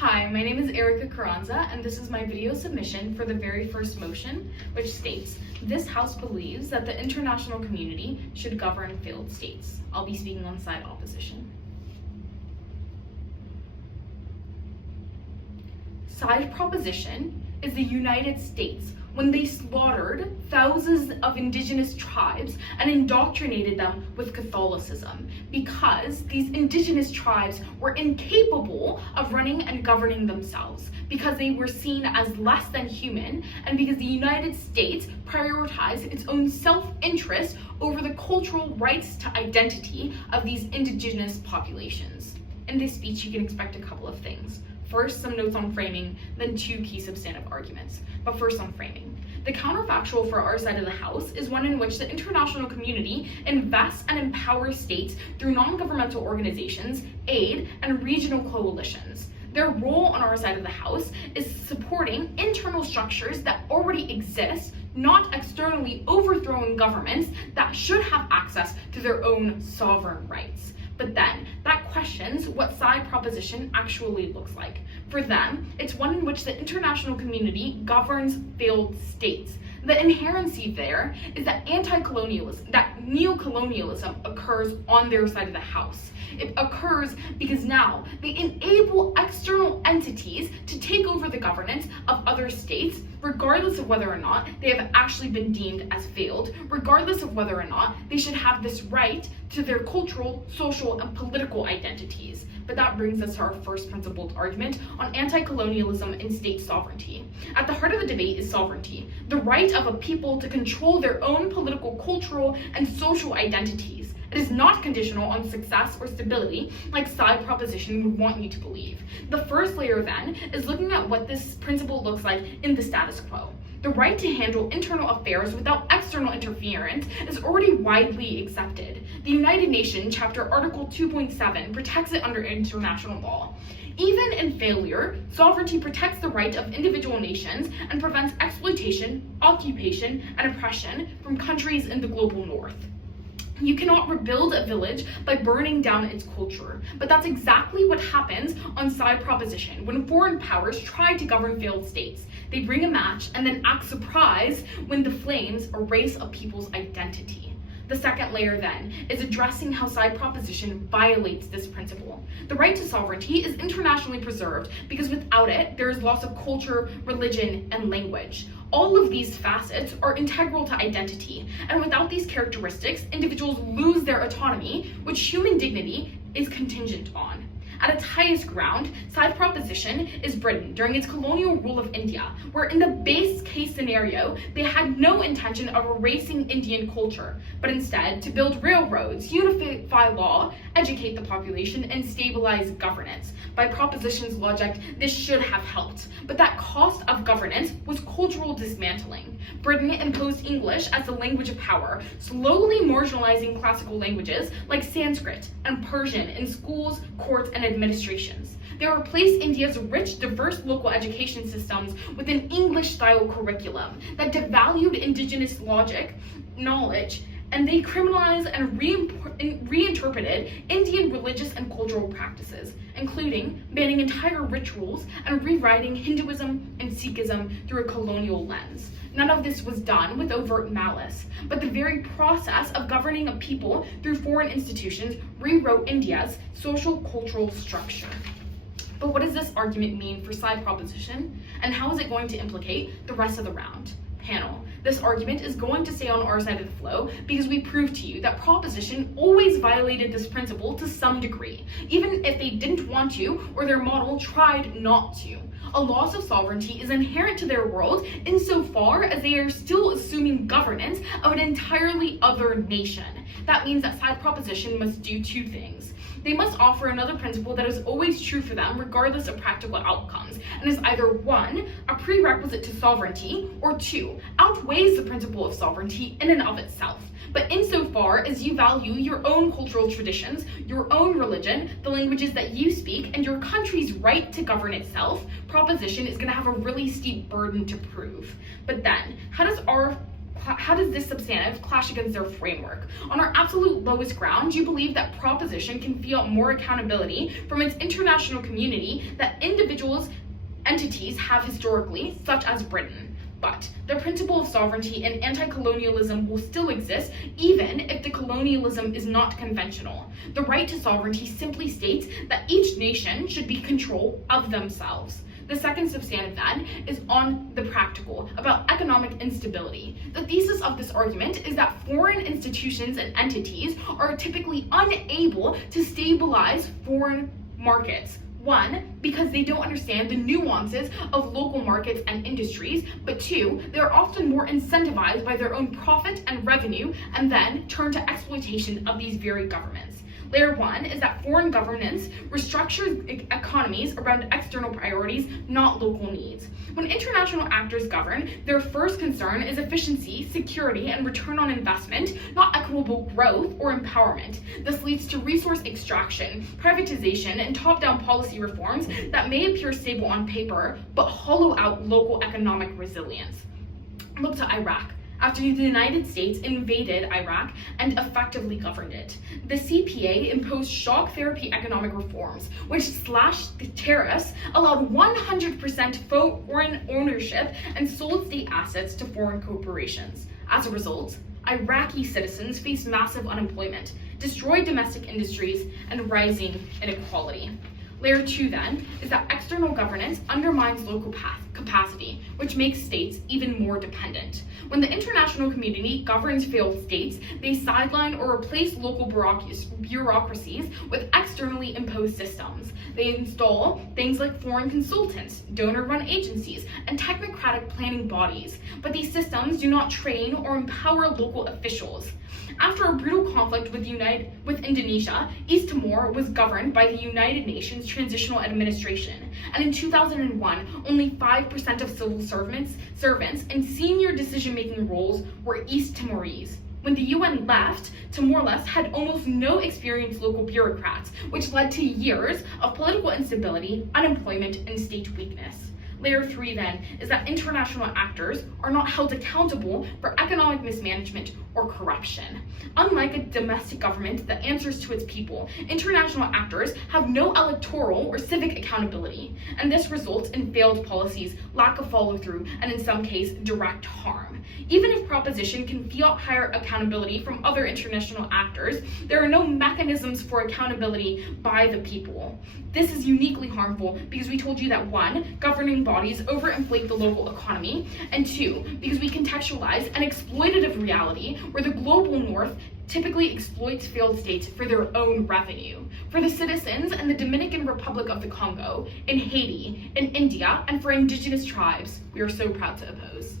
Hi, my name is Erica Carranza, and this is my video submission for the very first motion, which states, this House believes that the international community should govern failed states. I'll be speaking on side opposition. Side proposition is the United States when they slaughtered thousands of indigenous tribes and indoctrinated them with Catholicism because these indigenous tribes were incapable of running and governing themselves because they were seen as less than human and because the United States prioritized its own self-interest over the cultural rights to identity of these indigenous populations. In this speech, you can expect a couple of things. First, some notes on framing, then two key substantive arguments. But first on framing. The counterfactual for our side of the House is one in which the international community invests and empowers states through non-governmental organizations, aid, and regional coalitions. Their role on our side of the House is supporting internal structures that already exist, not externally overthrowing governments that should have access to their own sovereign rights. But then, that questions what side proposition actually looks like. For them, it's one in which the international community governs failed states. The inherency there is that neocolonialism occurs on their side of the House. It occurs because now they enable external entities to take over the governance of other states, regardless of whether or not they have actually been deemed as failed, regardless of whether or not they should have this right to their cultural, social, and political identities. But that brings us to our first principled argument on anti-colonialism and state sovereignty. At the heart of the debate is sovereignty, the right of a people to control their own political, cultural, and social identities. It is not conditional on success or stability, like side proposition would want you to believe. The first layer, then, is looking at what this principle looks like in the status quo. The right to handle internal affairs without external interference is already widely accepted. The United Nations Chapter Article 2.7 protects it under international law. Even in failure, sovereignty protects the right of individual nations and prevents exploitation, occupation, and oppression from countries in the global north. You cannot rebuild a village by burning down its culture, but that's exactly what happens on side proposition when foreign powers try to govern failed states. They bring a match and then act surprised when the flames erase a people's identity. The second layer then is addressing how side proposition violates this principle. The right to sovereignty is internationally preserved because without it, there is loss of culture, religion, and language. All of these facets are integral to identity, and without these characteristics, individuals lose their autonomy, which human dignity is contingent on. At its highest ground, side proposition is Britain during its colonial rule of India, where in the base case scenario, they had no intention of erasing Indian culture, but instead to build railroads, unify law, educate the population, and stabilize governance. By proposition's logic, this should have helped, but that cost of governance was cultural dismantling. Britain imposed English as the language of power, slowly marginalizing classical languages like Sanskrit and Persian in schools, courts, and administrations. They replaced India's rich, diverse local education systems with an English-style curriculum that devalued indigenous knowledge, and they criminalized and reinterpreted Indian religious and cultural practices, including banning entire rituals and rewriting Hinduism and Sikhism through a colonial lens. None of this was done with overt malice, but the very process of governing a people through foreign institutions rewrote India's social-cultural structure. But what does this argument mean for side proposition, and how is it going to implicate the rest of the round? Panel, this argument is going to stay on our side of the flow because we proved to you that proposition always violated this principle to some degree, even if they didn't want to or their model tried not to. A loss of sovereignty is inherent to their world insofar as they are still assuming governance of an entirely other nation. That means that side proposition must do two things. They must offer another principle that is always true for them regardless of practical outcomes, and is either 1, a prerequisite to sovereignty, or 2, outweighs the principle of sovereignty in and of itself. But insofar as you value your own cultural traditions, your own religion, the languages that you speak, and your country's right to govern itself, proposition is going to have a really steep burden to prove. But then, how does our substantive clash against their framework? On our absolute lowest ground, you believe that proposition can feel more accountability from its international community that entities have historically, such as Britain. But the principle of sovereignty and anti-colonialism will still exist even if the colonialism is not conventional. The right to sovereignty simply states that each nation should be in control of themselves. The second substantive then is on the practical, about economic instability. The thesis of this argument is that foreign institutions and entities are typically unable to stabilize foreign markets. One, because they don't understand the nuances of local markets and industries, but two, they are often more incentivized by their own profit and revenue and then turn to exploitation of these very governments. Layer one is that foreign governance restructures economies around external priorities, not local needs. When international actors govern, their first concern is efficiency, security, and return on investment, not equitable growth or empowerment. This leads to resource extraction, privatization, and top-down policy reforms that may appear stable on paper, but hollow out local economic resilience. Look to Iraq. After the United States invaded Iraq and effectively governed it, the CPA imposed shock therapy economic reforms, which slashed the tariffs, allowed 100% foreign ownership, and sold state assets to foreign corporations. As a result, Iraqi citizens faced massive unemployment, destroyed domestic industries, and rising inequality. Layer two, then, is that external governance undermines local capacity, which makes states even more dependent. When the international community governs failed states, they sideline or replace local bureaucracies with externally imposed systems. They install things like foreign consultants, donor-run agencies, and technocratic planning bodies, but these systems do not train or empower local officials. After a brutal conflict with Indonesia, East Timor was governed by the United Nations Transitional Administration, and in 2001, only 5% of civil servants in senior decision-making roles were East Timorese. When the UN left, Timor-Leste had almost no experienced local bureaucrats, which led to years of political instability, unemployment, and state weakness. Layer three, then, is that international actors are not held accountable for economic mismanagement or corruption. Unlike a domestic government that answers to its people, international actors have no electoral or civic accountability, and this results in failed policies, lack of follow-through, and in some cases, direct harm. Even if proposition can feel higher accountability from other international actors, there are no mechanisms for accountability by the people. This is uniquely harmful because we told you that one, governing bodies overinflate the local economy, and two, because we contextualize an exploitative reality where the global north typically exploits failed states for their own revenue. For the citizens in the Dominican Republic of the Congo, in Haiti, in India, and for indigenous tribes, we are so proud to oppose.